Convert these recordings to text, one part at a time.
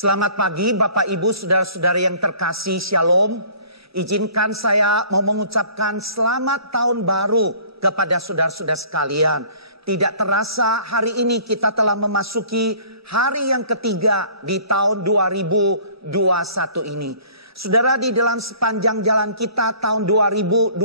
Selamat pagi Bapak Ibu Saudara-saudara yang terkasih, Shalom. Izinkan saya mau mengucapkan selamat tahun baru kepada saudara-saudara sekalian. Tidak terasa hari ini kita telah memasuki hari yang ketiga di tahun 2021 ini. Saudara, di dalam sepanjang jalan kita tahun 2020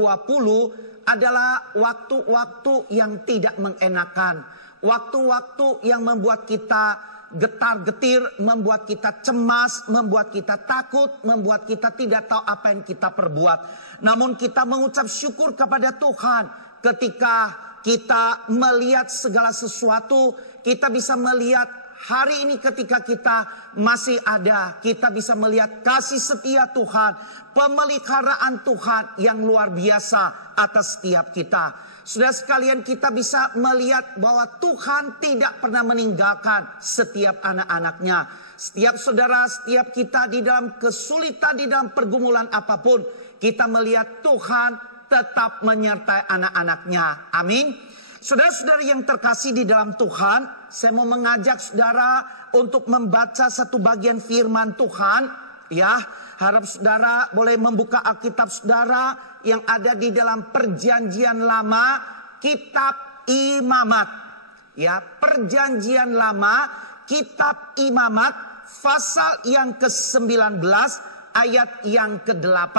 adalah waktu-waktu yang tidak mengenakan. Waktu-waktu yang membuat kita getar-getir, membuat kita cemas, membuat kita takut, membuat kita tidak tahu apa yang kita perbuat. Namun kita mengucap syukur kepada Tuhan ketika kita melihat segala sesuatu, kita bisa melihat hari ini ketika kita masih ada, kita bisa melihat kasih setia Tuhan, pemeliharaan Tuhan yang luar biasa atas setiap kita. Saudara sekalian, kita bisa melihat bahwa Tuhan tidak pernah meninggalkan setiap anak-anaknya. Setiap saudara, setiap kita di dalam kesulitan, di dalam pergumulan apapun, kita melihat Tuhan tetap menyertai anak-anaknya. Amin. Saudara-saudara yang terkasih di dalam Tuhan, saya mau mengajak saudara untuk membaca satu bagian firman Tuhan. Ya, harap saudara boleh membuka Alkitab saudara yang ada di dalam Perjanjian Lama, Kitab Imamat. Ya, Perjanjian Lama, Kitab Imamat, pasal yang ke-19, ayat yang ke-8.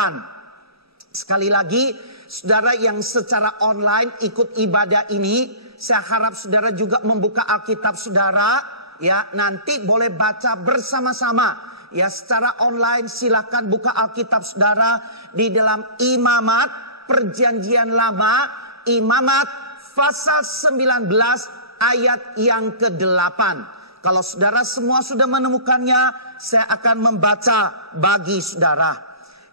Sekali lagi, saudara yang secara online ikut ibadah ini, saya harap saudara juga membuka Alkitab saudara. Ya, nanti boleh baca bersama-sama. Ya, secara online silakan buka Alkitab saudara di dalam Imamat, Perjanjian Lama, Imamat, pasal 19, ayat yang ke-8. Kalau saudara semua sudah menemukannya, saya akan membaca bagi saudara.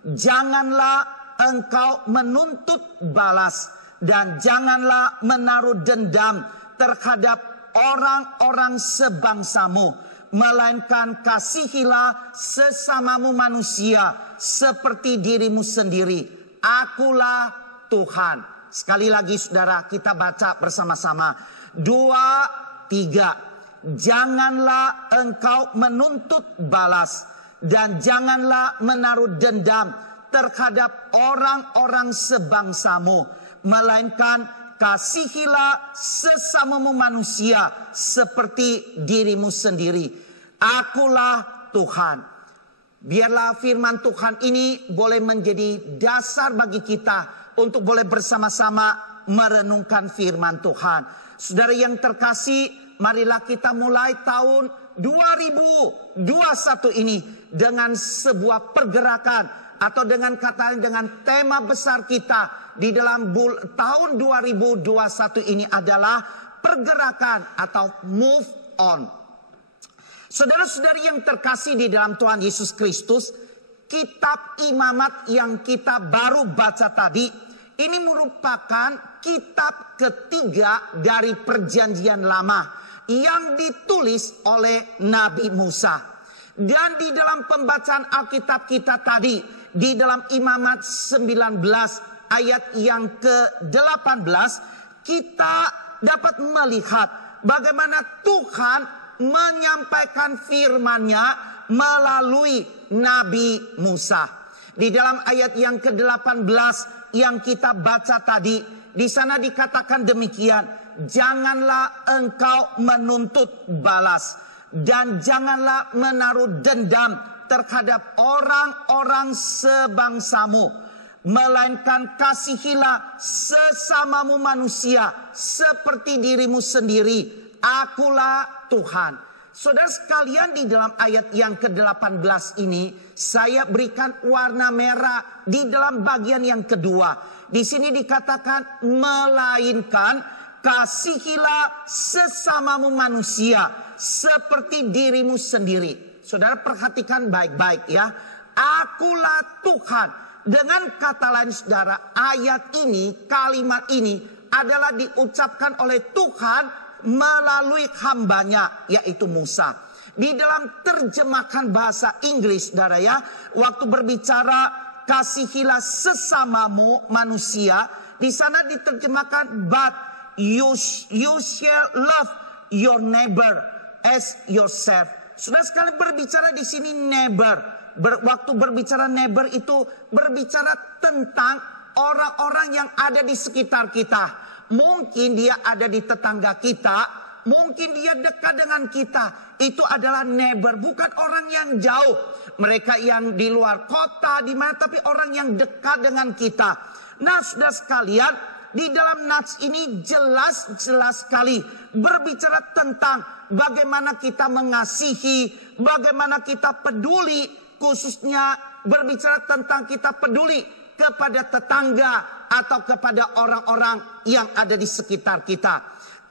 Janganlah engkau menuntut balas dan janganlah menaruh dendam terhadap orang-orang sebangsamu, melainkan kasihilah sesamamu manusia seperti dirimu sendiri. Akulah Tuhan. Sekali lagi saudara, kita baca bersama-sama. 2, 3. Janganlah engkau menuntut balas dan janganlah menaruh dendam terhadap orang-orang sebangsamu, melainkan kasihilah sesamamu manusia seperti dirimu sendiri. Akulah Tuhan. Biarlah firman Tuhan ini boleh menjadi dasar bagi kita untuk boleh bersama-sama merenungkan firman Tuhan. Saudara yang terkasih, marilah kita mulai tahun 2021 ini dengan sebuah pergerakan, atau dengan kata dengan tema besar kita di dalam tahun 2021 ini adalah pergerakan atau move on. Saudara-saudari yang terkasih di dalam Tuhan Yesus Kristus, Kitab Imamat yang kita baru baca tadi, ini merupakan kitab ketiga dari Perjanjian Lama yang ditulis oleh Nabi Musa. Dan di dalam pembacaan Alkitab kita tadi, di dalam Imamat 19 ayat yang ke-18, kita dapat melihat bagaimana Tuhan menyampaikan firman-Nya melalui Nabi Musa. Di dalam ayat yang ke-18 yang kita baca tadi, di sana dikatakan demikian, janganlah engkau menuntut balas dan janganlah menaruh dendam terhadap orang-orang sebangsamu, melainkan kasihilah sesamamu manusia seperti dirimu sendiri. Akulah Tuhan. Saudara sekalian, di dalam ayat yang ke-18 ini saya berikan warna merah di dalam bagian yang kedua. Di sini dikatakan melainkan kasihilah sesamamu manusia seperti dirimu sendiri. Saudara perhatikan baik-baik ya. Akulah Tuhan. Dengan kata lain saudara, ayat ini, kalimat ini adalah diucapkan oleh Tuhan melalui hambanya, yaitu Musa. Di dalam terjemahan bahasa Inggris saudara ya, waktu berbicara kasihilah sesamamu manusia, di sana diterjemahkan but you shall love your neighbor as yourself. Saudara sekalian, berbicara di sini neighbor. Waktu berbicara neighbor itu berbicara tentang orang-orang yang ada di sekitar kita. Mungkin dia ada di tetangga kita, mungkin dia dekat dengan kita. Itu adalah neighbor, bukan orang yang jauh. Mereka yang di luar kota, di mana, tapi orang yang dekat dengan kita. Nah, saudara sekalian, di dalam nats ini jelas sekali berbicara tentang bagaimana kita mengasihi, bagaimana kita peduli, khususnya berbicara tentang kita peduli kepada tetangga atau kepada orang-orang yang ada di sekitar kita.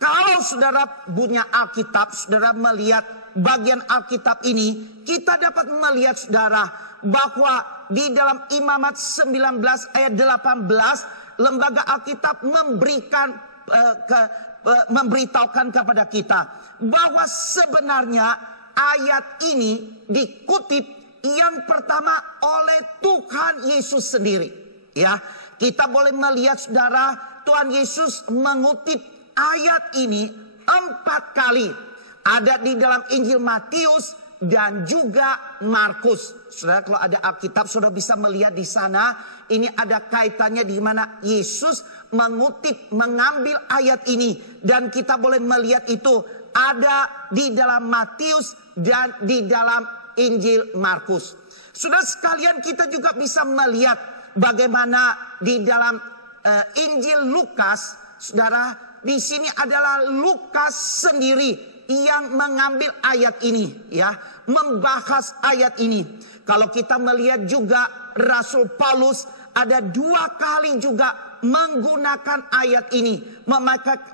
Kalau saudara punya Alkitab, saudara melihat bagian Alkitab ini, kita dapat melihat saudara bahwa di dalam Imamat 19 ayat 18, lembaga Alkitab memberitahukan kepada kita bahwa sebenarnya ayat ini dikutip yang pertama oleh Tuhan Yesus sendiri. Ya, kita boleh melihat saudara, Tuhan Yesus mengutip ayat ini 4 kali. Ada di dalam Injil Matius dan juga Markus. Saudara, kalau ada Alkitab, saudara bisa melihat di sana. Ini ada kaitannya di mana Yesus mengambil ayat ini. Dan kita boleh melihat itu ada di dalam Matius dan di dalam Injil Markus. Saudara sekalian, kita juga bisa melihat bagaimana di dalam Injil Lukas, saudara, di sini adalah Lukas sendiri yang mengambil ayat ini, ya, membahas ayat ini. Kalau kita melihat juga Rasul Paulus ada 2 kali juga menggunakan ayat ini,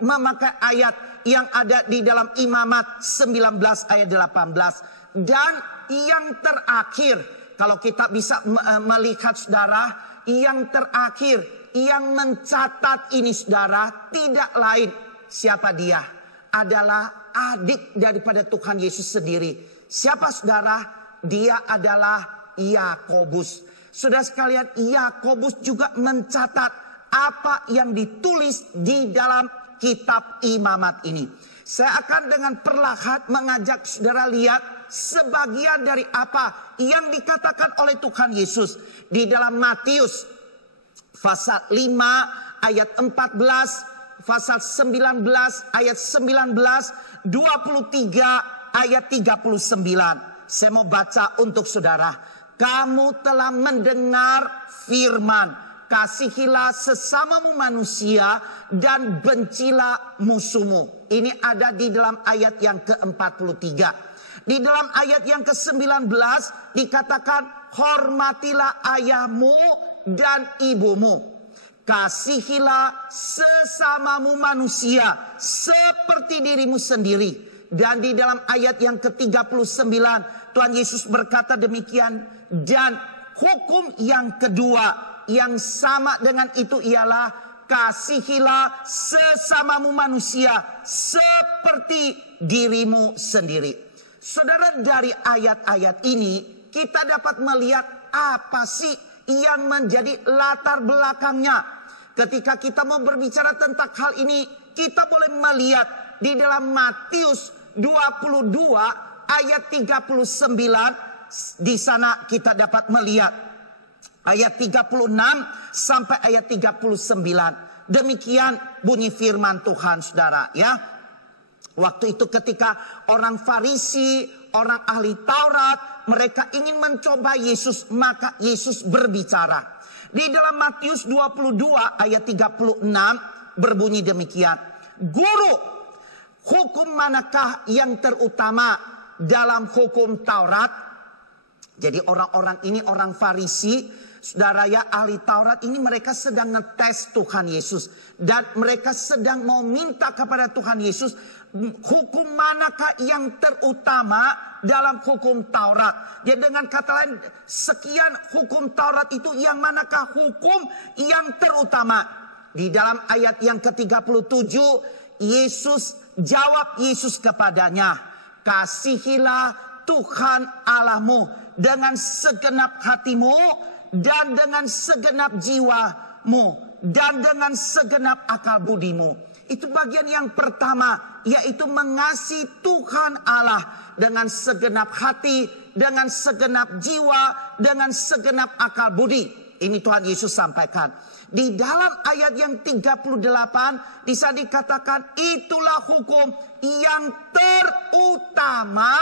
memakai ayat yang ada di dalam Imamat 19 ayat 18. Dan yang terakhir, kalau kita bisa melihat saudara, yang terakhir yang mencatat ini saudara, tidak lain siapa dia? Adalah adik daripada Tuhan Yesus sendiri. Siapa saudara? Dia adalah Yakobus. Saudara sekalian, Yakobus juga mencatat apa yang ditulis di dalam kitab Imamat ini. Saya akan dengan perlahan mengajak saudara lihat sebagian dari apa yang dikatakan oleh Tuhan Yesus di dalam Matius pasal 5 ayat 14, pasal 19 ayat 19, 23 ayat 39. Saya mau baca untuk saudara. Kamu telah mendengar firman, kasihilah sesamamu manusia dan bencilah musuhmu. Ini ada di dalam ayat yang ke-43. Di dalam ayat yang ke-19 dikatakan, hormatilah ayahmu dan ibumu. Kasihilah sesamamu manusia seperti dirimu sendiri. Dan di dalam ayat yang ke-39 Tuhan Yesus berkata demikian. Dan hukum yang kedua yang sama dengan itu ialah kasihilah sesamamu manusia seperti dirimu sendiri. Saudara, dari ayat-ayat ini kita dapat melihat apa sih yang menjadi latar belakangnya. Ketika kita mau berbicara tentang hal ini, kita boleh melihat di dalam Matius 22 ayat 39. Di sana kita dapat melihat ayat 36 sampai ayat 39. Demikian bunyi firman Tuhan, saudara, ya. Waktu itu ketika orang Farisi, orang ahli Taurat, mereka ingin mencoba Yesus, maka Yesus berbicara. Di dalam Matius 22 ayat 36 berbunyi demikian. Guru, hukum manakah yang terutama dalam hukum Taurat? Jadi orang-orang ini, orang Farisi, saudara ya, ahli Taurat ini, mereka sedang ngetes Tuhan Yesus. Dan mereka sedang mau minta kepada Tuhan Yesus, hukum manakah yang terutama dalam hukum Taurat. Jadi dengan kata lain, sekian hukum Taurat itu, yang manakah hukum yang terutama. Di dalam ayat yang ke-37, Yesus jawab Yesus kepadanya, kasihilah Tuhan Allahmu dengan segenap hatimu, dan dengan segenap jiwamu, dan dengan segenap akal budimu. Itu bagian yang pertama, yaitu mengasihi Tuhan Allah dengan segenap hati, dengan segenap jiwa, dengan segenap akal budi. Ini Tuhan Yesus sampaikan. Di dalam ayat yang 38 bisa dikatakan itulah hukum yang terutama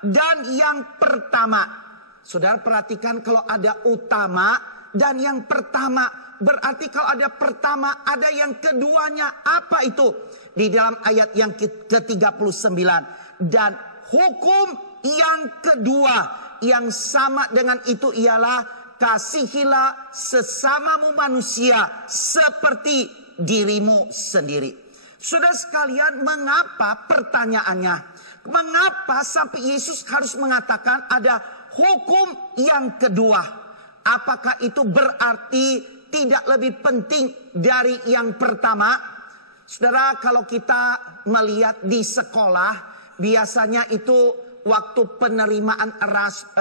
dan yang pertama. Saudara perhatikan, kalau ada utama dan yang pertama, berarti kalau ada pertama ada yang keduanya. Apa itu? Di dalam ayat yang ke-39. Dan hukum yang kedua yang sama dengan itu ialah kasihilah sesamamu manusia seperti dirimu sendiri. Saudara sekalian, mengapa pertanyaannya? Mengapa sampai Yesus harus mengatakan ada hukum yang kedua? Apakah itu berarti tidak lebih penting dari yang pertama? Saudara, kalau kita melihat di sekolah, biasanya itu waktu penerimaan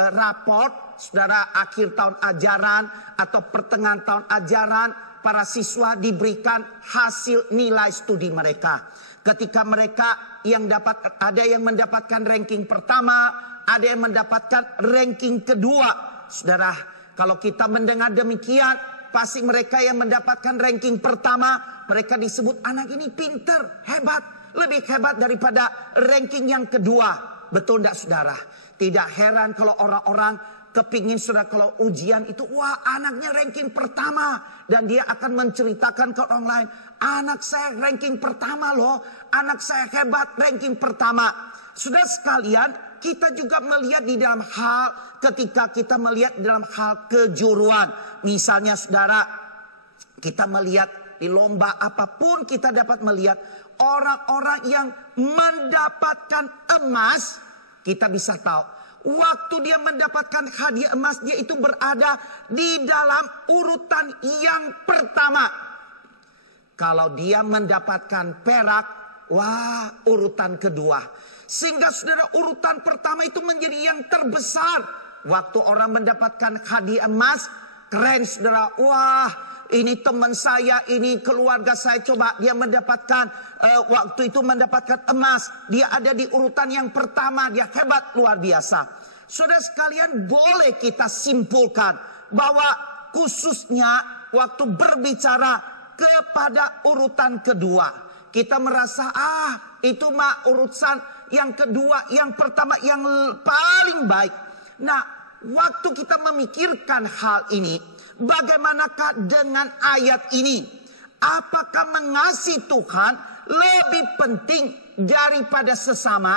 raport, saudara, akhir tahun ajaran atau pertengahan tahun ajaran, para siswa diberikan hasil nilai studi mereka. Ketika mereka ada yang mendapatkan ranking pertama, ada yang mendapatkan ranking kedua. Saudara, kalau kita mendengar demikian, pasti mereka yang mendapatkan ranking pertama, mereka disebut anak ini pintar, hebat, lebih hebat daripada ranking yang kedua. Betul tidak, saudara? Tidak heran kalau orang-orang kepingin, saudara, kalau ujian itu, wah, anaknya ranking pertama. Dan dia akan menceritakan ke orang lain, anak saya ranking pertama loh, anak saya hebat, ranking pertama. Sudah sekalian, kita juga melihat di dalam hal, ketika kita melihat dalam hal kejuruan. Misalnya, saudara, kita melihat di lomba apapun, kita dapat melihat orang-orang yang mendapatkan emas. Kita bisa tahu, waktu dia mendapatkan hadiah emas, dia itu berada di dalam urutan yang pertama. Kalau dia mendapatkan perak, wah, urutan kedua. Sehingga saudara, urutan pertama itu menjadi yang terbesar. Waktu orang mendapatkan hadiah emas, keren saudara, wah, ini teman saya, ini keluarga saya, coba dia mendapatkan waktu itu mendapatkan emas. Dia ada di urutan yang pertama, dia hebat, luar biasa. Saudara sekalian, boleh kita simpulkan bahwa khususnya waktu berbicara kepada urutan kedua, kita merasa itu mah urutan yang kedua, yang pertama yang paling baik. Nah, waktu kita memikirkan hal ini, bagaimanakah dengan ayat ini? Apakah mengasihi Tuhan lebih penting daripada sesama?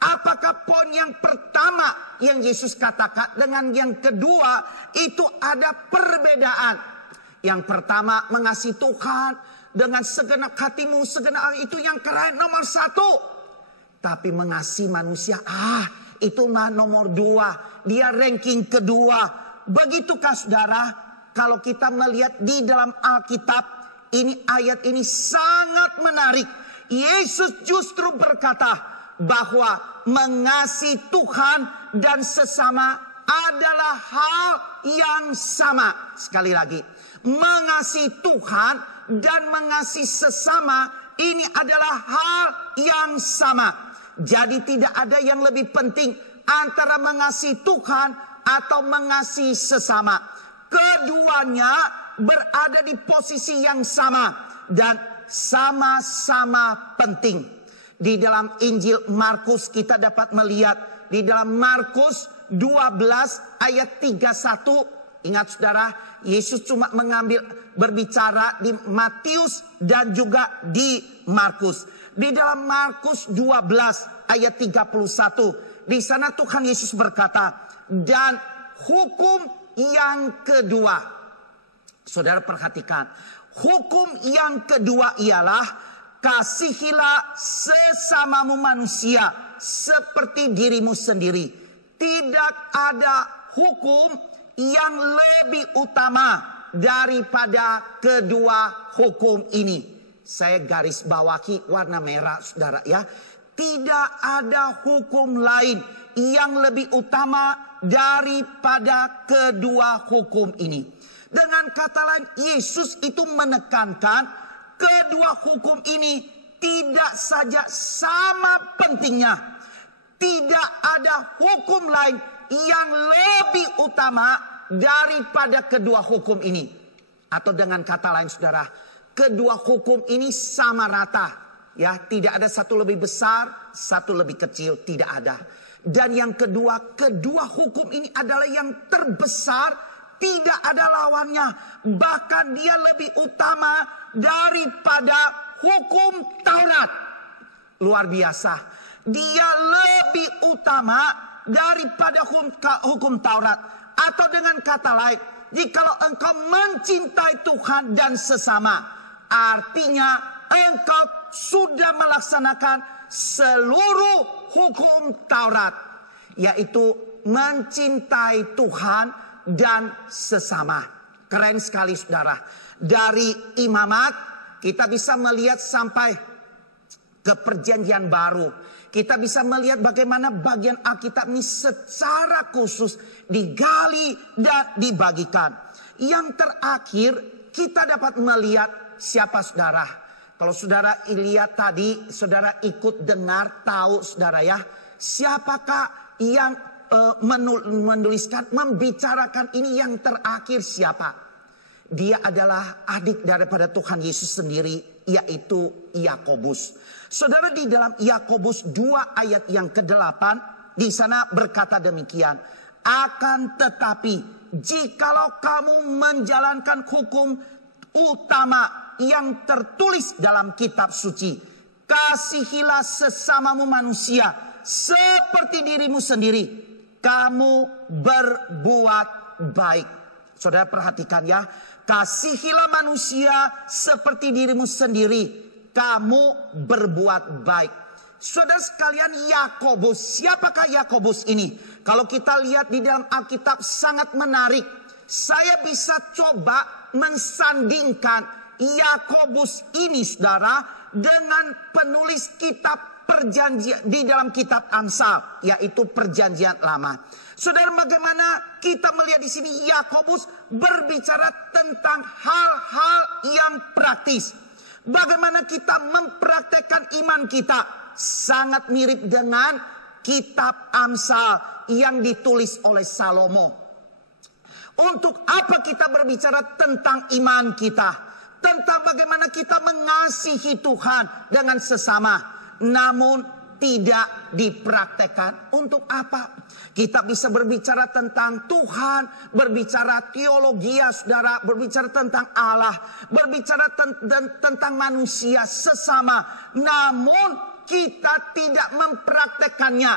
Apakah poin yang pertama yang Yesus katakan dengan yang kedua itu ada perbedaan? Yang pertama, mengasihi Tuhan dengan segenap hatimu, segenap, itu yang keren, nomor satu. Tapi mengasihi manusia, itu mah nomor dua. Dia ranking kedua. Begitukah saudara? Kalau kita melihat di dalam Alkitab, ini ayat ini sangat menarik. Yesus justru berkata bahwa mengasihi Tuhan dan sesama adalah hal yang sama. Sekali lagi, mengasihi Tuhan dan mengasihi sesama ini adalah hal yang sama. Jadi tidak ada yang lebih penting antara mengasihi Tuhan atau mengasihi sesama. Keduanya berada di posisi yang sama dan sama-sama penting. Di dalam Injil Markus kita dapat melihat di dalam Markus 12 ayat 31. Ingat saudara, Yesus cuma berbicara di Matius dan juga di Markus. Di dalam Markus 12 ayat 31. Di sana Tuhan Yesus berkata, dan hukum yang kedua. Saudara perhatikan, hukum yang kedua ialah kasihilah sesamamu manusia seperti dirimu sendiri. Tidak ada hukum yang lebih utama daripada kedua hukum ini. Saya garis bawahi warna merah saudara ya. Tidak ada hukum lain yang lebih utama daripada kedua hukum ini. Dengan kata lain, Yesus itu menekankan kedua hukum ini tidak saja sama pentingnya, tidak ada hukum lain yang lebih utama daripada kedua hukum ini. Atau dengan kata lain saudara, kedua hukum ini sama rata. Ya, tidak ada satu lebih besar, satu lebih kecil, tidak ada. Dan yang kedua, kedua hukum ini adalah yang terbesar, tidak ada lawannya. Bahkan dia lebih utama daripada hukum Taurat. Luar biasa. Dia lebih utama daripada hukum Taurat. Atau dengan kata lain, jikalau engkau mencintai Tuhan dan sesama, artinya engkau sudah melaksanakan seluruh hukum Taurat, yaitu mencintai Tuhan dan sesama. Keren sekali saudara. Dari Imamat kita bisa melihat sampai ke Perjanjian Baru. Kita bisa melihat bagaimana bagian Alkitab ini secara khusus digali dan dibagikan. Yang terakhir kita dapat melihat siapa saudara. Kalau saudara lihat tadi, saudara ikut dengar, tahu saudara ya, siapakah yang menuliskan, membicarakan ini yang terakhir siapa? Dia adalah adik daripada Tuhan Yesus sendiri, yaitu Yakobus. Saudara, di dalam Yakobus 2 ayat yang ke-8, di sana berkata demikian. Akan tetapi, jikalau kamu menjalankan hukum utama yang tertulis dalam kitab suci, kasihilah sesamamu manusia seperti dirimu sendiri, kamu berbuat baik. Saudara perhatikan ya, kasihilah manusia seperti dirimu sendiri, kamu berbuat baik. Saudara sekalian, Yakobus, siapakah Yakobus ini? Kalau kita lihat di dalam Alkitab sangat menarik. Saya bisa coba mensandingkan Yakobus ini saudara dengan penulis kitab perjanjian di dalam kitab Amsal, yaitu Perjanjian Lama. Saudara, bagaimana kita melihat di sini Yakobus berbicara tentang hal-hal yang praktis. Bagaimana kita mempraktekkan iman kita, sangat mirip dengan kitab Amsal yang ditulis oleh Salomo. Untuk apa kita berbicara tentang iman kita? Tentang bagaimana kita mengasihi Tuhan dengan sesama. Namun tidak dipraktekkan. Untuk apa? Kita bisa berbicara tentang Tuhan, berbicara teologi ya saudara, berbicara tentang Allah, berbicara tentang manusia sesama. Namun kita tidak mempraktekannya.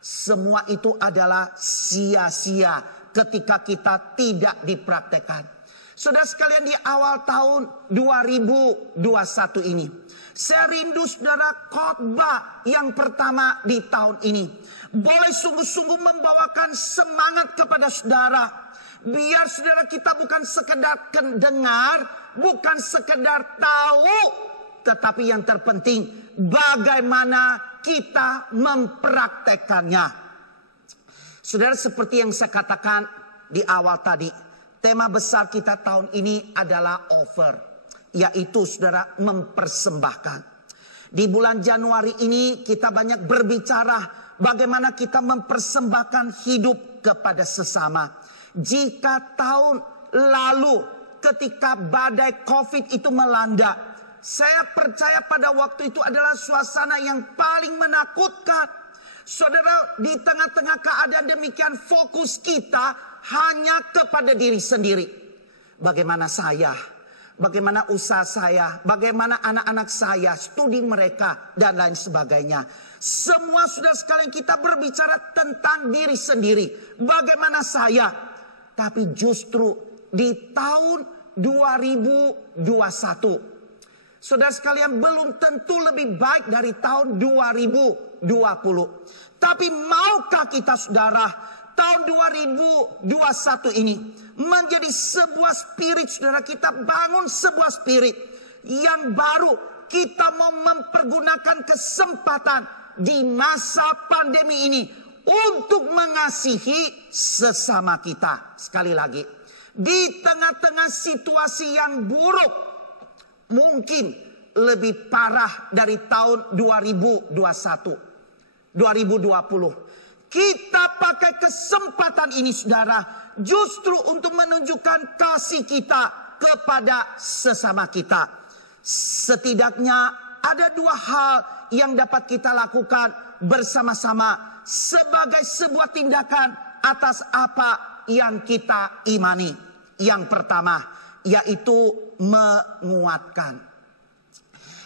Semua itu adalah sia-sia ketika kita tidak dipraktekkan. Saudara sekalian, di awal tahun 2021 ini, saya rindu saudara khotbah yang pertama di tahun ini boleh sungguh-sungguh membawakan semangat kepada saudara. Biar saudara kita bukan sekedar dengar, bukan sekedar tahu, tetapi yang terpenting bagaimana kita mempraktekannya. Saudara, seperti yang saya katakan di awal tadi, tema besar kita tahun ini adalah offer, yaitu saudara mempersembahkan. Di bulan Januari ini kita banyak berbicara bagaimana kita mempersembahkan hidup kepada sesama. Jika tahun lalu ketika badai COVID itu melanda, saya percaya pada waktu itu adalah suasana yang paling menakutkan. Saudara, di tengah-tengah keadaan demikian fokus kita hanya kepada diri sendiri. Bagaimana saya, bagaimana usaha saya, bagaimana anak-anak saya, studi mereka, dan lain sebagainya. Semua saudara sekalian kita berbicara tentang diri sendiri. Bagaimana saya. Tapi justru di tahun 2021, saudara sekalian belum tentu lebih baik dari tahun 2020. Tapi maukah kita saudara tahun 2021 ini menjadi sebuah spirit saudara, kita bangun sebuah spirit yang baru. Kita mau mempergunakan kesempatan di masa pandemi ini untuk mengasihi sesama kita. Sekali lagi, di tengah-tengah situasi yang buruk, mungkin lebih parah dari tahun 2021, 2020. Kita pakai kesempatan ini saudara, justru untuk menunjukkan kasih kita kepada sesama kita. Setidaknya ada dua hal yang dapat kita lakukan bersama-sama sebagai sebuah tindakan atas apa yang kita imani. Yang pertama yaitu menguatkan.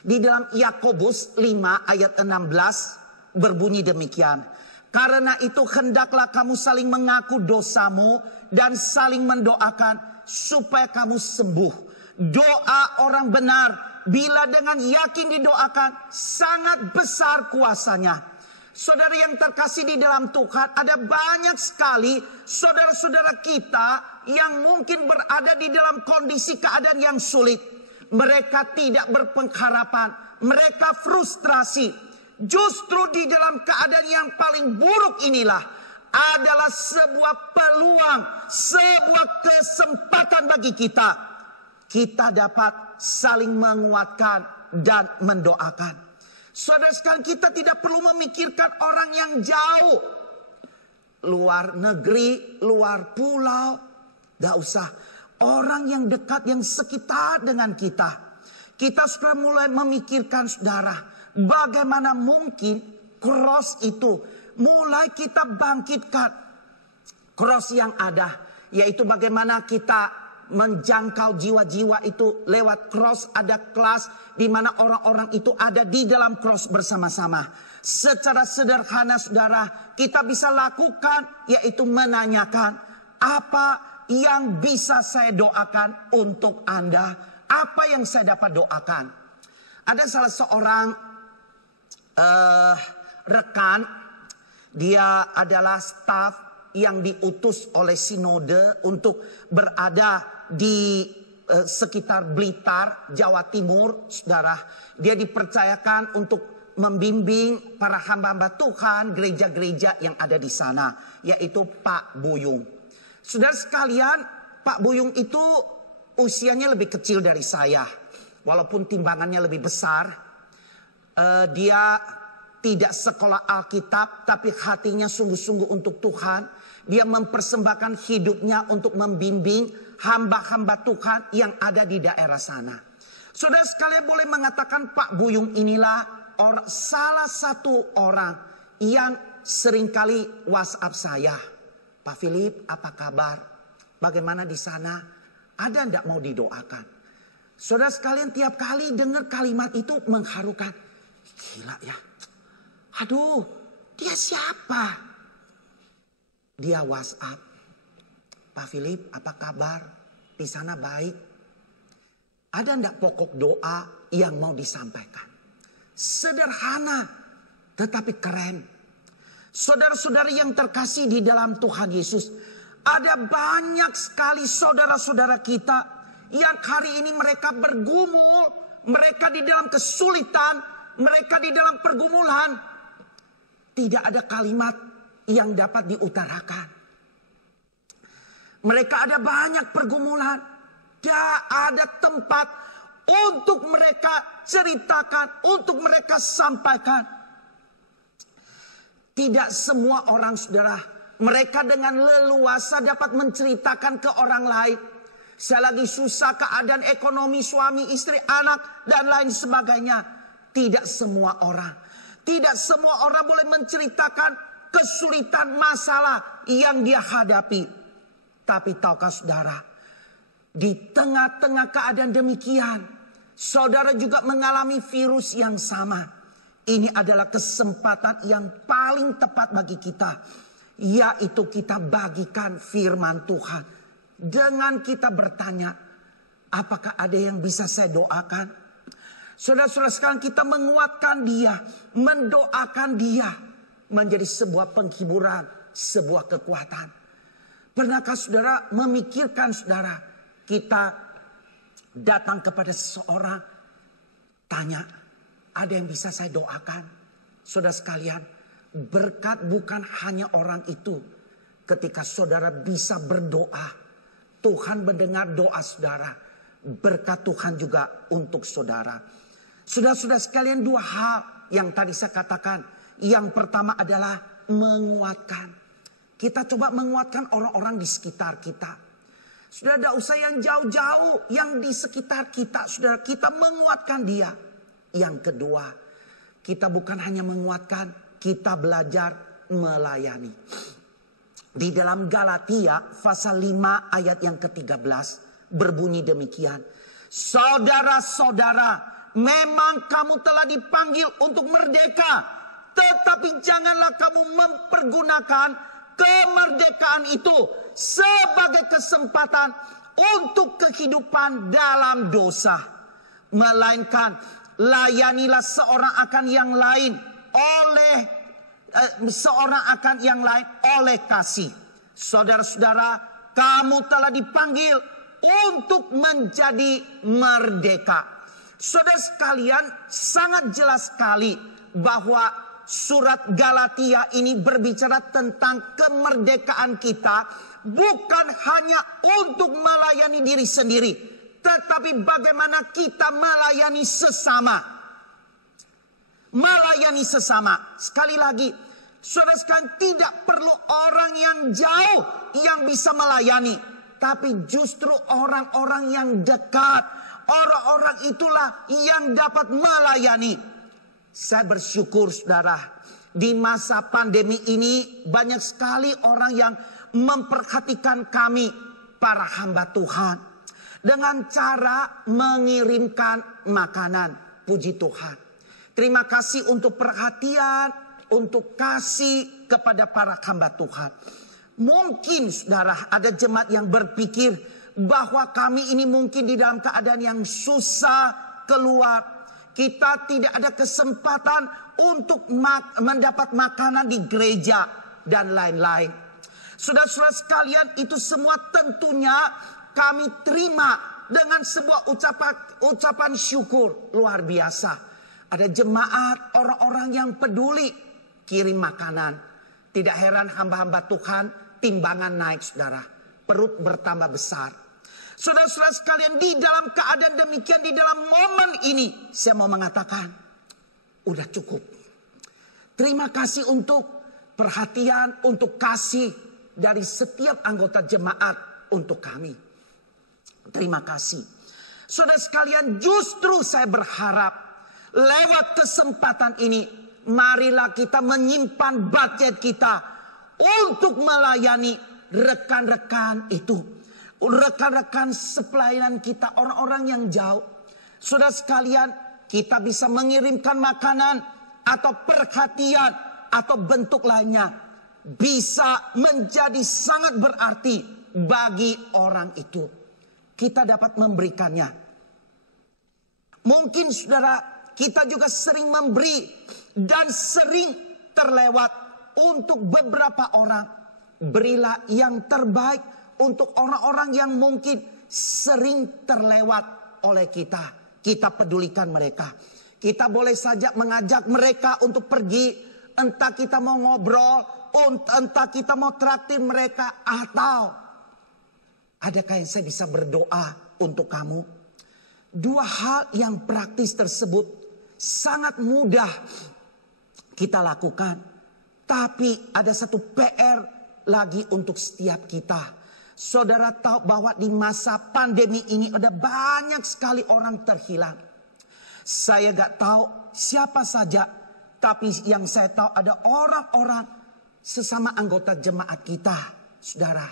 Di dalam Yakobus 5 ayat 16 berbunyi demikian. Karena itu hendaklah kamu saling mengaku dosamu dan saling mendoakan supaya kamu sembuh. Doa orang benar bila dengan yakin didoakan sangat besar kuasanya. Saudara yang terkasih di dalam Tuhan, ada banyak sekali saudara-saudara kita yang mungkin berada di dalam kondisi keadaan yang sulit. Mereka tidak berpengharapan, mereka frustrasi. Justru di dalam keadaan yang paling buruk inilah adalah sebuah peluang, sebuah kesempatan bagi kita. Kita dapat saling menguatkan dan mendoakan. Saudara sekalian, kita tidak perlu memikirkan orang yang jauh, luar negeri, luar pulau, gak usah. Orang yang dekat, yang sekitar dengan kita. Kita sudah mulai memikirkan saudara, bagaimana mungkin cross itu mulai kita bangkitkan. Cross yang ada, yaitu bagaimana kita menjangkau jiwa-jiwa itu lewat cross. Ada kelas di mana orang-orang itu ada di dalam cross bersama-sama. Secara sederhana saudara, kita bisa lakukan yaitu menanyakan, apa yang bisa saya doakan untuk Anda? Apa yang saya dapat doakan? Ada salah seorang rekan, dia adalah staf yang diutus oleh sinode untuk berada di sekitar Blitar, Jawa Timur, saudara. Dia dipercayakan untuk membimbing para hamba-hamba Tuhan, gereja-gereja yang ada di sana, yaitu Pak Buyung. Saudara sekalian, Pak Buyung itu usianya lebih kecil dari saya, walaupun timbangannya lebih besar. Dia tidak sekolah Alkitab, tapi hatinya sungguh-sungguh untuk Tuhan. Dia mempersembahkan hidupnya untuk membimbing hamba-hamba Tuhan yang ada di daerah sana. Saudara sekalian, boleh mengatakan Pak Buyung inilah salah satu orang yang seringkali WhatsApp saya. Pak Philip, apa kabar? Bagaimana di sana? Ada ndak mau didoakan? Saudara sekalian, tiap kali dengar kalimat itu mengharukan. Gila ya. Aduh, dia siapa? Dia WhatsApp. Pak Philip, apa kabar? Di sana baik. Ada ndak pokok doa yang mau disampaikan? Sederhana, tetapi keren. Saudara-saudari yang terkasih di dalam Tuhan Yesus, ada banyak sekali saudara-saudara kita yang hari ini mereka bergumul, mereka di dalam kesulitan, mereka di dalam pergumulan. Tidak ada kalimat yang dapat diutarakan. Mereka ada banyak pergumulan. Tidak ada tempat untuk mereka ceritakan, untuk mereka sampaikan. Tidak semua orang, saudara, mereka dengan leluasa dapat menceritakan ke orang lain. Saya lagi susah, keadaan ekonomi suami, istri, anak, dan lain sebagainya. Tidak semua orang. Tidak semua orang boleh menceritakan kesulitan masalah yang dia hadapi. Tapi tahukah saudara, di tengah-tengah keadaan demikian, saudara juga mengalami virus yang sama. Ini adalah kesempatan yang paling tepat bagi kita, yaitu kita bagikan firman Tuhan. Dengan kita bertanya, apakah ada yang bisa saya doakan? Saudara-saudara sekalian, kita menguatkan dia, mendoakan dia menjadi sebuah penghiburan, sebuah kekuatan. Pernahkah saudara memikirkan, saudara, kita datang kepada seseorang, tanya, ada yang bisa saya doakan? Saudara sekalian, berkat bukan hanya orang itu. Ketika saudara bisa berdoa, Tuhan mendengar doa saudara. Berkat Tuhan juga untuk saudara. Saudara-saudara sekalian, dua hal yang tadi saya katakan. Yang pertama adalah menguatkan. Kita coba menguatkan orang-orang di sekitar kita. Sudah tidak usah yang jauh-jauh, yang di sekitar kita. Saudara, kita menguatkan dia. Yang kedua, kita bukan hanya menguatkan, kita belajar melayani. Di dalam Galatia pasal 5 ayat yang ke-13 berbunyi demikian. Saudara-saudara, memang kamu telah dipanggil untuk merdeka, tetapi janganlah kamu mempergunakan kemerdekaan itu sebagai kesempatan untuk kehidupan dalam dosa. Melainkan layanilah seorang akan yang lain oleh kasih. Saudara-saudara, kamu telah dipanggil untuk menjadi merdeka. Saudara sekalian, sangat jelas sekali bahwa surat Galatia ini berbicara tentang kemerdekaan kita. Bukan hanya untuk melayani diri sendiri, tetapi bagaimana kita melayani sesama. Melayani sesama. Sekali lagi, saudara sekalian, tidak perlu orang yang jauh yang bisa melayani, tapi justru orang-orang yang dekat. Orang-orang itulah yang dapat melayani. Saya bersyukur saudara, di masa pandemi ini banyak sekali orang yang memperhatikan kami para hamba Tuhan dengan cara mengirimkan makanan. Puji Tuhan. Terima kasih untuk perhatian, untuk kasih kepada para hamba Tuhan. Mungkin saudara ada jemaat yang berpikir bahwa kami ini mungkin di dalam keadaan yang susah keluar. Kita tidak ada kesempatan untuk mendapat makanan di gereja dan lain-lain. Saudara-saudara sekalian, itu semua tentunya kami terima dengan sebuah ucapan syukur luar biasa. Ada jemaat, orang-orang yang peduli kirim makanan. Tidak heran hamba-hamba Tuhan timbangan naik saudara. Perut bertambah besar. Saudara-saudara sekalian, di dalam keadaan demikian, di dalam momen ini, saya mau mengatakan, udah cukup. Terima kasih untuk perhatian, untuk kasih dari setiap anggota jemaat untuk kami. Terima kasih. Saudara sekalian, justru saya berharap lewat kesempatan ini, marilah kita menyimpan budget kita untuk melayani rekan-rekan itu. Rekan-rekan sepelayanan kita, orang-orang yang jauh. Saudara sekalian, kita bisa mengirimkan makanan atau perhatian atau bentuk lainnya. Bisa menjadi sangat berarti bagi orang itu. Kita dapat memberikannya. Mungkin saudara, kita juga sering memberi dan sering terlewat untuk beberapa orang. Berilah yang terbaik untuk orang-orang yang mungkin sering terlewat oleh kita. Kita pedulikan mereka. Kita boleh saja mengajak mereka untuk pergi. Entah kita mau ngobrol, entah kita mau traktir mereka. Atau adakah yang saya bisa berdoa untuk kamu? Dua hal yang praktis tersebut sangat mudah kita lakukan. Tapi ada satu PR lagi untuk setiap kita. Saudara tahu bahwa di masa pandemi ini ada banyak sekali orang terhilang. Saya gak tahu siapa saja. Tapi yang saya tahu ada orang-orang sesama anggota jemaat kita. Saudara,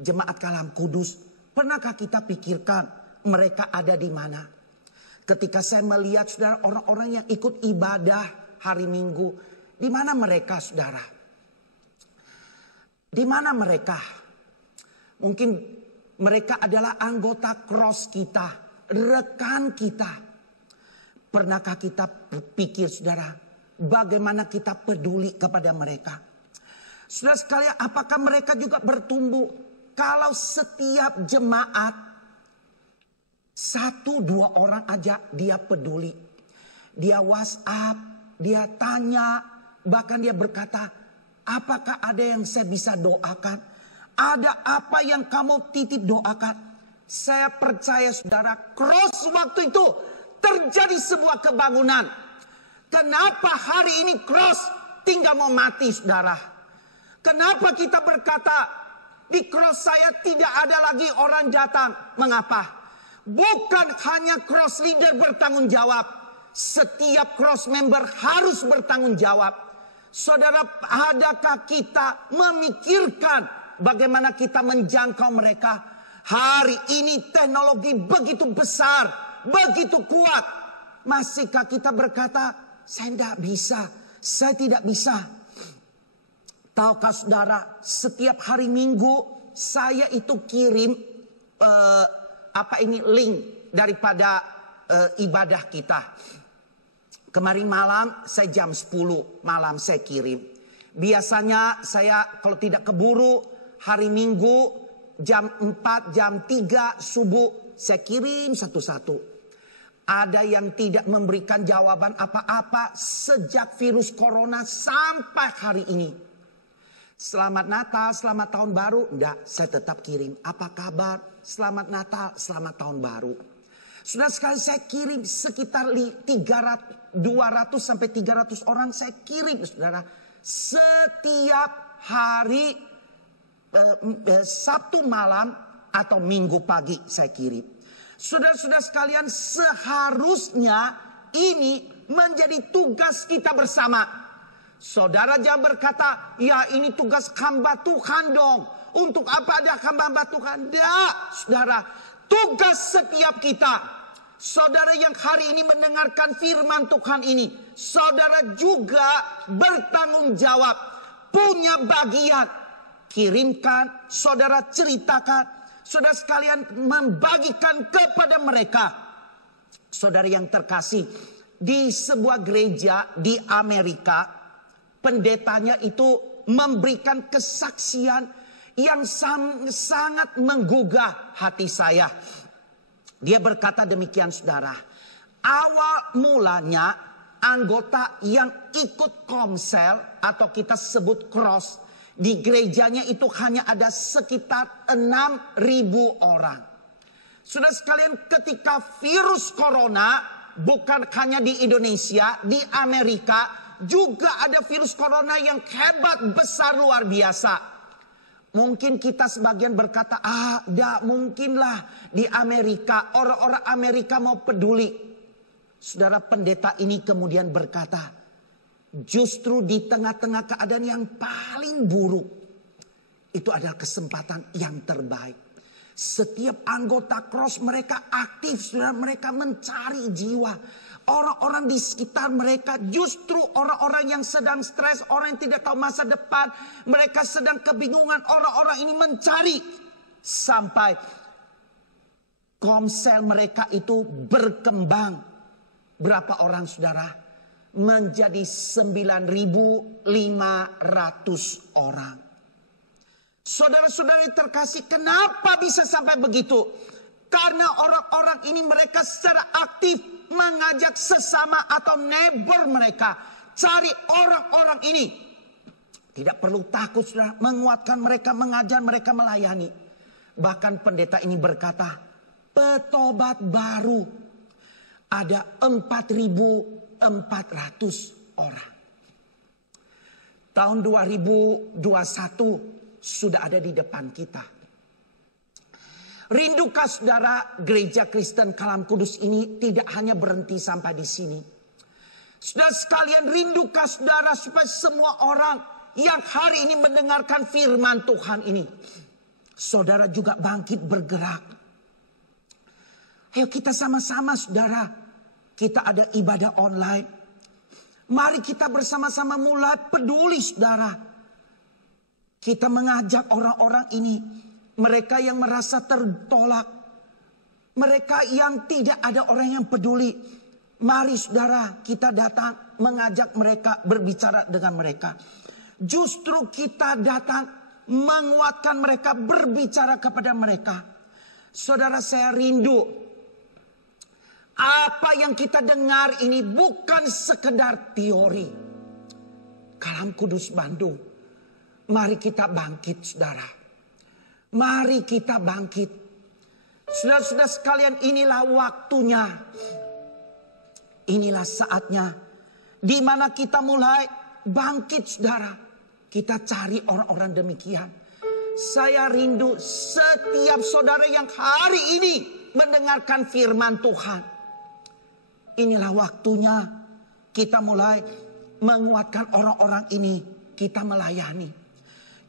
jemaat Kalam Kudus. Pernahkah kita pikirkan mereka ada di mana? Ketika saya melihat saudara orang-orang yang ikut ibadah hari Minggu. Di mana mereka saudara? Di mana mereka? Mungkin mereka adalah anggota cross kita. Rekan kita. Pernahkah kita berpikir saudara? Bagaimana kita peduli kepada mereka? Saudara sekalian, apakah mereka juga bertumbuh? Kalau setiap jemaat 1-2 orang aja dia peduli. Dia WhatsApp, dia tanya, bahkan dia berkata, apakah ada yang saya bisa doakan? Ada apa yang kamu titip doakan? Saya percaya saudara, cross waktu itu terjadi sebuah kebangunan. Kenapa hari ini cross tinggal mau mati, saudara? Kenapa kita berkata di cross saya tidak ada lagi orang datang? Mengapa? Bukan hanya cross leader bertanggung jawab. Setiap cross member harus bertanggung jawab. Saudara, adakah kita memikirkan bagaimana kita menjangkau mereka? Hari ini teknologi begitu besar, begitu kuat. Masihkah kita berkata, saya tidak bisa, saya tidak bisa. Tahukah saudara, setiap hari Minggu saya itu kirim link daripada ibadah kita. Kemarin malam saya jam 10 malam saya kirim. Biasanya saya kalau tidak keburu hari Minggu jam 4, jam 3 subuh saya kirim satu-satu. Ada yang tidak memberikan jawaban apa-apa sejak virus corona sampai hari ini. Selamat Natal, selamat tahun baru. Enggak, saya tetap kirim. Apa kabar? Selamat Natal, selamat tahun baru. Sudah sekali saya kirim sekitar 200 sampai 300 orang saya kirim, saudara. Setiap hari Sabtu malam atau Minggu pagi saya kirim. Saudara-saudara sekalian, seharusnya ini menjadi tugas kita bersama. Saudara jangan berkata, ya ini tugas hamba Tuhan dong. Untuk apa ada hamba Tuhan? Tidak, saudara. Tugas setiap kita. Saudara yang hari ini mendengarkan firman Tuhan ini. Saudara juga bertanggung jawab. Punya bagian. Kirimkan, saudara ceritakan. Saudara sekalian membagikan kepada mereka. Saudara yang terkasih, di sebuah gereja di Amerika, pendetanya itu memberikan kesaksian yang sangat menggugah hati saya. Dia berkata demikian, saudara. Awal mulanya anggota yang ikut komsel atau kita sebut cross di gerejanya itu hanya ada sekitar 6.000 orang. Sudah sekalian, ketika virus corona bukan hanya di Indonesia, di Amerika juga ada virus corona yang hebat, besar, luar biasa. Mungkin kita sebagian berkata, tidak mungkinlah di Amerika, orang-orang Amerika mau peduli. Saudara, pendeta ini kemudian berkata, justru di tengah-tengah keadaan yang paling buruk, itu adalah kesempatan yang terbaik. Setiap anggota cross mereka aktif, saudara, mereka mencari jiwa. Orang-orang di sekitar mereka, justru orang-orang yang sedang stres, orang yang tidak tahu masa depan, mereka sedang kebingungan, orang-orang ini mencari. Sampai komsel mereka itu berkembang. Berapa orang, saudara? Menjadi 9.500 orang. Saudara-saudari terkasih, kenapa bisa sampai begitu? Karena orang-orang ini mereka secara aktif mengajak sesama atau neighbor mereka. Cari orang-orang ini. Tidak perlu takut, saudara, menguatkan mereka, mengajar mereka, melayani. Bahkan pendeta ini berkata, petobat baru ada 4.400 orang. Tahun 2021 sudah ada di depan kita. Rindukah saudara, gereja Kristen Kalam Kudus ini tidak hanya berhenti sampai di sini. Saudara sekalian, rindukah saudara supaya semua orang yang hari ini mendengarkan firman Tuhan ini, saudara juga bangkit bergerak. Ayo kita sama-sama, saudara. Kita ada ibadah online. Mari kita bersama-sama mulai peduli, saudara. Kita mengajak orang-orang ini. Mereka yang merasa tertolak. Mereka yang tidak ada orang yang peduli. Mari, saudara, kita datang mengajak mereka, berbicara dengan mereka. Justru kita datang menguatkan mereka, berbicara kepada mereka. Saudara, saya rindu. Apa yang kita dengar ini bukan sekedar teori. Kalam Kudus Bandung, mari kita bangkit, saudara. Mari kita bangkit. Saudara-saudara sekalian, inilah waktunya. inilah saatnya di mana kita mulai bangkit, saudara. Kita cari orang-orang demikian. Saya rindu setiap saudara yang hari ini mendengarkan firman Tuhan. Inilah waktunya kita mulai menguatkan orang-orang ini. Kita melayani.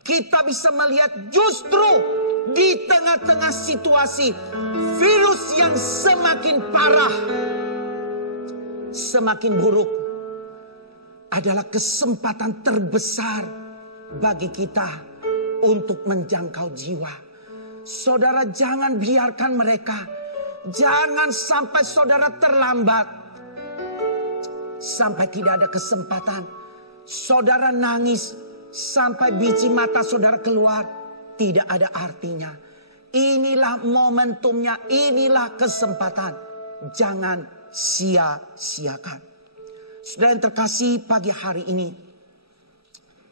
Kita bisa melihat justru di tengah-tengah situasi virus yang semakin parah, semakin buruk, adalah kesempatan terbesar bagi kita untuk menjangkau jiwa. Saudara, jangan biarkan mereka. Jangan sampai saudara terlambat. Sampai tidak ada kesempatan. Saudara nangis sampai biji mata saudara keluar. Tidak ada artinya. Inilah momentumnya. Inilah kesempatan. Jangan sia-siakan. Saudara yang terkasih, pagi hari ini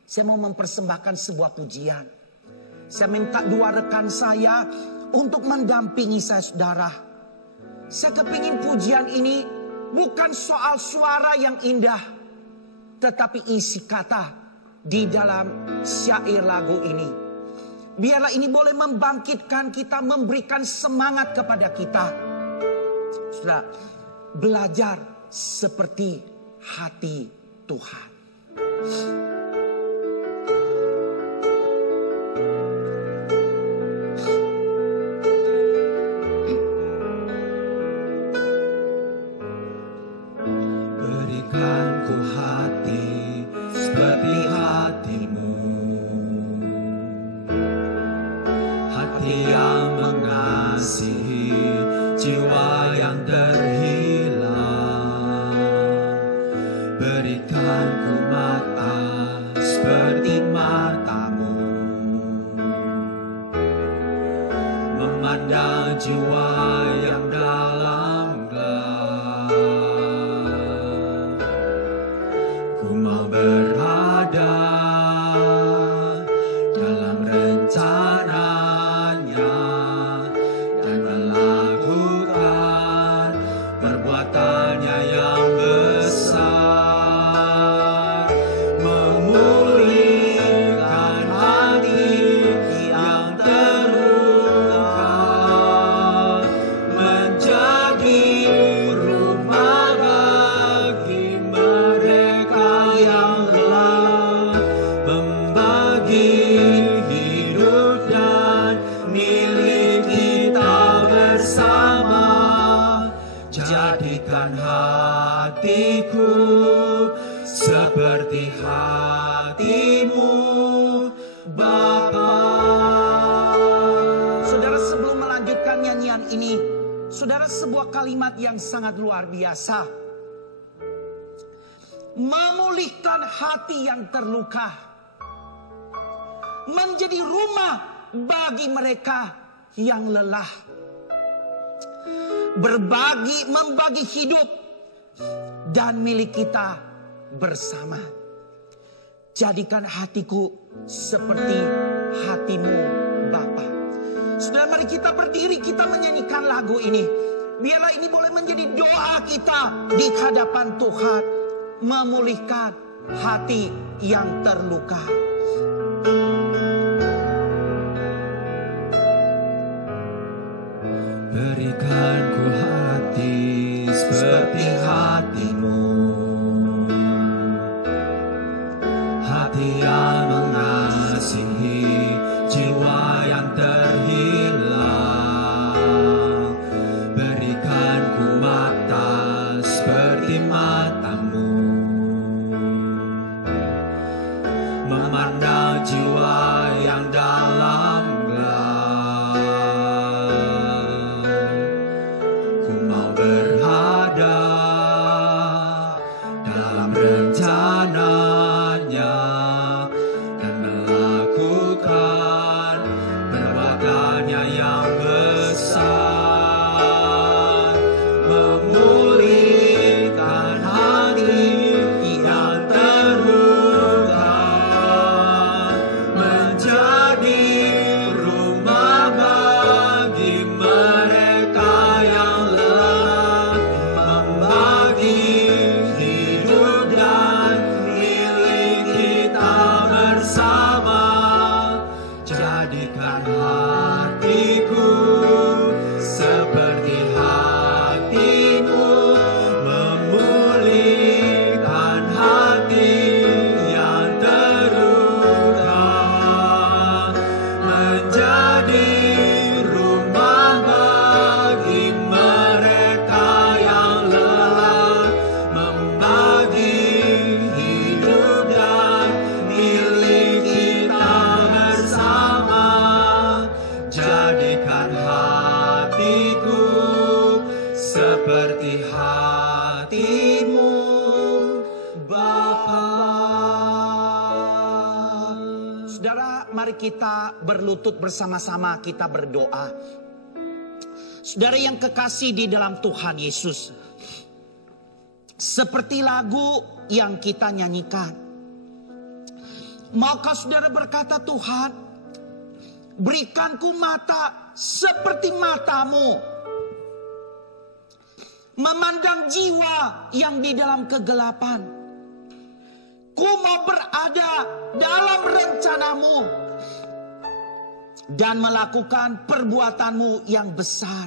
saya mau mempersembahkan sebuah pujian. Saya minta dua rekan saya untuk mendampingi saya, saudara. Saya kepingin pujian ini bukan soal suara yang indah, tetapi isi kata di dalam syair lagu ini. Biarlah ini boleh membangkitkan kita, memberikan semangat kepada kita. Saudara, belajar seperti hati Tuhan. Berikan ku hati seperti hatimu, hati yang mengasihi jiwa yang terhilang. Berikan ku mata seperti matamu, memandang jiwa yang dalam gelap. Ku mau berada dalam rencananya dan melakukan perbuatannya yang besar, memulihkan hati yang terluka, menjadi rumah bagi mereka yang lelah, membagi hidup dan milik kita bersama. Jadikan hatiku seperti hatimu, Bapa. Saudara, sebelum melanjutkan nyanyian ini, saudara, sebuah kalimat yang sangat luar biasa. Memulihkan hati yang terluka, menjadi rumah bagi mereka yang lelah. Berbagi, membagi hidup dan milik kita bersama. Jadikan hatiku seperti hatimu, Bapa. Saudara, mari kita berdiri, kita menyanyikan lagu ini. Biarlah ini boleh menjadi doa kita di hadapan Tuhan. Memulihkan hati yang terluka. Berikan ku hati seperti hatimu, hati yang mengasihi jiwa yang terhilang. Berikan ku mata seperti matamu, memandang jiwa yang dalam gelap. Ku mau berada dalam rencananya dan melakukan perbuatannya yang besar, memulihkan hati yang terluka, menjadi Jadikan hatiku seperti hatimu, memulihkan hati yang terluka, menjadi rumah bagi mereka yang lelah, membagi hidup dan milik kita bersama. Jadikan hatiku seperti hatimu, Bapa. Saudara, mari kita berlutut bersama-sama, kita berdoa. Saudara yang kekasih di dalam Tuhan Yesus, seperti lagu yang kita nyanyikan, maukah saudara berkata, Tuhan, berikanku mata seperti matamu, memandang jiwa yang di dalam kegelapan. Ku mau berada dalam rencanamu dan melakukan perbuatanmu yang besar.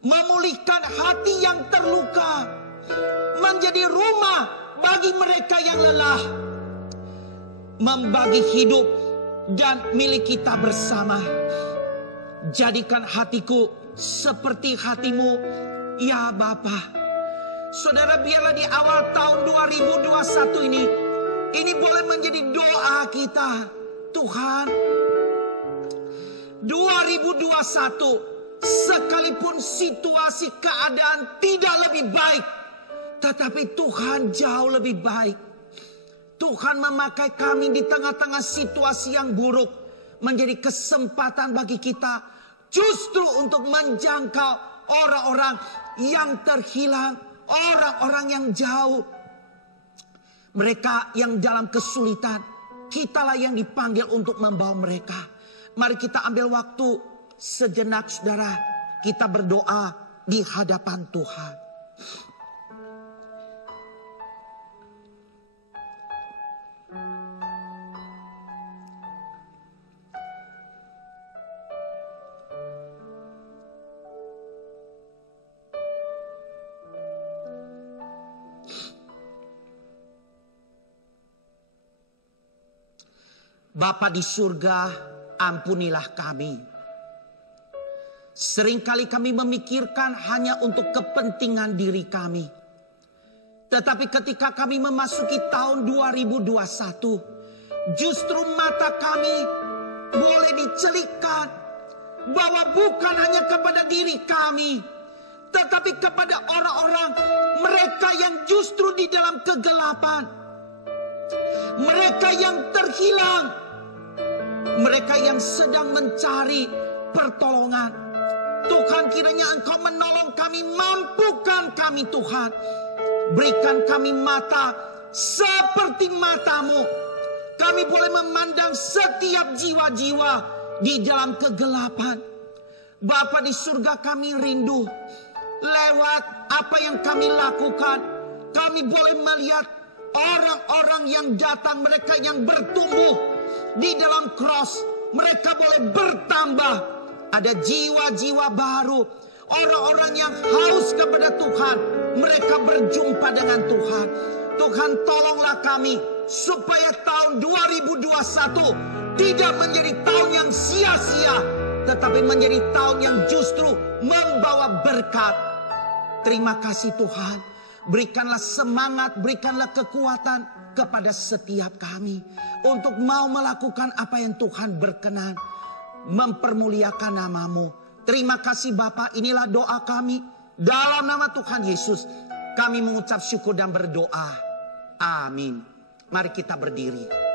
Memulihkan hati yang terluka, menjadi rumah bagi mereka yang lelah, membagi hidup dan milik kita bersama. Jadikan hatiku seperti hatimu, ya Bapa. Saudara, biarlah di awal tahun 2021 ini boleh menjadi doa kita. Tuhan, 2021 sekalipun situasi keadaan tidak lebih baik, tetapi Tuhan jauh lebih baik. Tuhan memakai kami di tengah-tengah situasi yang buruk menjadi kesempatan bagi kita justru untuk menjangkau orang-orang yang terhilang, orang-orang yang jauh, mereka yang dalam kesulitan. Kitalah yang dipanggil untuk membawa mereka. Mari kita ambil waktu sejenak, saudara, kita berdoa di hadapan Tuhan. Bapa di surga, ampunilah kami. Seringkali kami memikirkan hanya untuk kepentingan diri kami. Tetapi ketika kami memasuki tahun 2021, justru mata kami boleh dicelikkan bahwa bukan hanya kepada diri kami, tetapi kepada orang-orang mereka yang justru di dalam kegelapan, mereka yang terhilang, mereka yang sedang mencari pertolongan. Tuhan, kiranya Engkau menolong kami, mampukan kami Tuhan. Berikan kami mata seperti matamu. Kami boleh memandang setiap jiwa-jiwa di dalam kegelapan. Bapa di surga, kami rindu lewat apa yang kami lakukan, kami boleh melihat orang-orang yang datang, mereka yang bertumbuh di dalam cross, mereka boleh bertambah. Ada jiwa-jiwa baru, orang-orang yang haus kepada Tuhan, mereka berjumpa dengan Tuhan. Tuhan, tolonglah kami supaya tahun 2021 tidak menjadi tahun yang sia-sia, tetapi menjadi tahun yang justru membawa berkat. Terima kasih Tuhan. Berikanlah semangat, berikanlah kekuatan kepada setiap kami untuk mau melakukan apa yang Tuhan berkenan, mempermuliakan nama-Mu. Terima kasih Bapa, inilah doa kami. Dalam nama Tuhan Yesus kami mengucap syukur dan berdoa. Amin. Mari kita berdiri.